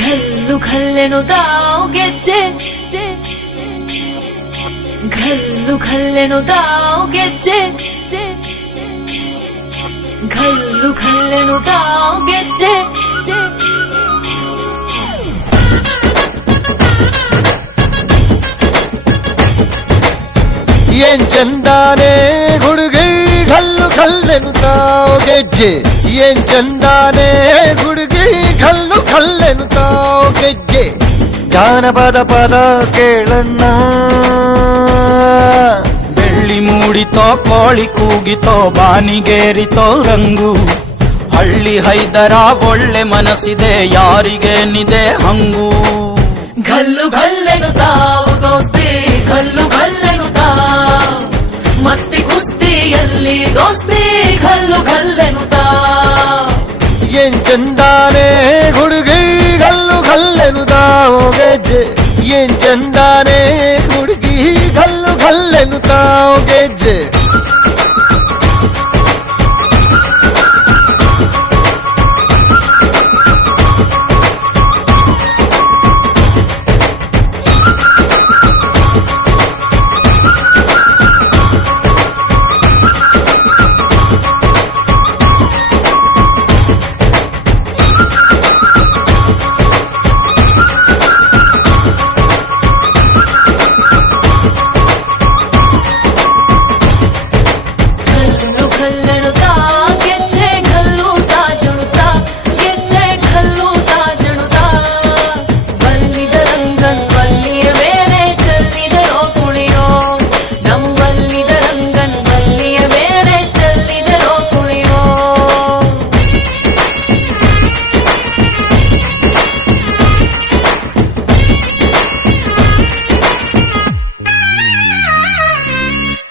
ఘల్లు ఘల్లెను దావు గెజ్జె ఘల్లు ఘల్లెను దావు గెజ్జె ఘల్లు ఘల్లెను దావు గెజ్జె ఏం చందానే ತಾವು ಗೆಜ್ಜೆ ಏನ್ ಚಂದಾನೆ ಹುಡುಗಿ ಕಲ್ಲು ಕಲ್ಲೆನು ತಾವು ಗೆಜ್ಜೆ ಜಾನಪದ ಪದ ಕೇಳನ್ನ ಬೆಳ್ಳಿ ಮೂಡಿತೋ ಕೋಳಿ ಕೂಗಿತೋ ಬಾನಿಗೇರಿತೋ ರಂಗು. ಹಳ್ಳಿ ಹೈದರ ಒಳ್ಳೆ ಮನಸ್ಸಿದೆ ಯಾರಿಗೇನಿದೆ ಹಂಗು. ಘಲ್ಲು ಘಲ್ಲೆನು ತಾವು ದೋಸ್ತಿ ಘಲ್ಲು ಘಲ್ಲೆನು ತಾ ಮಸ್ತಿ ಕುಸ್ತಿಯಲ್ಲಿ ದೋಸ್ತಿ. ಗೆಜ್ಜೆ ಏನ್ ಚಂದಾನೆ ಹುಡುಗಿ ಕಲ್ಲು ಕಲ್ಲೆನು ತಾವು ಗೆಜ್ಜೆ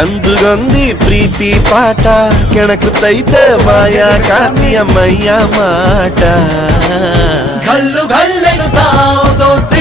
ಸಂದುಗೊಂದಿ ಪ್ರೀತಿ ಪಾಠ ಕೆಣಕುತ್ತೈತ ಮಾಯಾ ಕಾರ್ಮಿಯ ಮೈಯ ಮಾಟ ಗಲ್ಲು ಗಲ್ಲೆನು ತಾವು ದೋಸ್ತಿ